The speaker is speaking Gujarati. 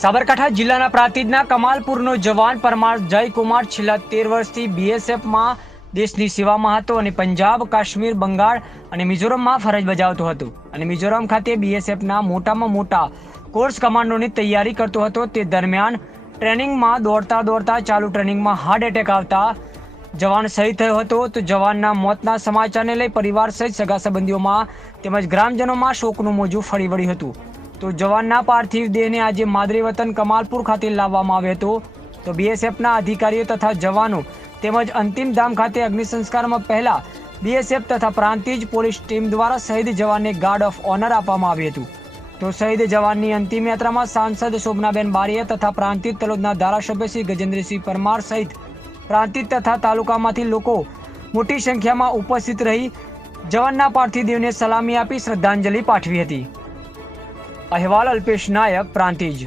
સાબરકાંઠા જિલ્લાના પ્રાંતિજના કમાલપુરનો જવાન પરમાર જયકુમાર છેલ્લા 13 વર્ષથી બીએસએફમાં દેશની સેવામાં હતો અને પંજાબ, કાશ્મીર, બંગાળ અને મિઝોરમમાં ફરજ બજાવતો હતો અને મિઝોરમ ખાતે બીએસએફના મોટામાં મોટા કોર્સ કમાન્ડોની તૈયારી કરતો હતો। તે દરમિયાન ટ્રેનિંગમાં દોડતા ચાલુ ટ્રેનિંગમાં હાર્ટ એટેક આવતા જવાન શહીદ થયો હતો। તો જવાનના મોતના સમાચારને લઈ પરિવાર સહિત સગા સંબંધીઓમાં તેમજ ગ્રામજનોમાં શોકનું મોજું ફરી વળ્યું હતું। તો જવાનના પાર્થિવ દેહને આજે માદરે વતન કમાલપુર ખાતે લાવવામાં આવ્યો હતો। તો બીએસએફના અધિકારીઓ તથા જવાનો તેમજ અંતિમ ધામ ખાતે અગ્નિસંસ્કારમાં પહેલા બીએસએફ તથા પ્રાંતિજ પોલીસ ટીમ દ્વારા શહીદ જવાનને ગાર્ડ ઓફ ઓનર આપવામાં આવ્યું હતું। તો શહીદ જવાનની અંતિમ યાત્રામાં સાંસદ શોભનાબેન બારિયા તથા પ્રાંતિજ તલોદના ધારાસભ્ય શ્રી ગજેન્દ્રસિંહ પરમાર સહિત પ્રાંતિજ તથા તાલુકામાંથી લોકો મોટી સંખ્યામાં ઉપસ્થિત રહી જવાનના પાર્થિવ દેહને સલામી આપી શ્રદ્ધાંજલિ પાઠવી હતી। અહેવાલ અલ્પેશ નાયક, પ્રાંતિજ।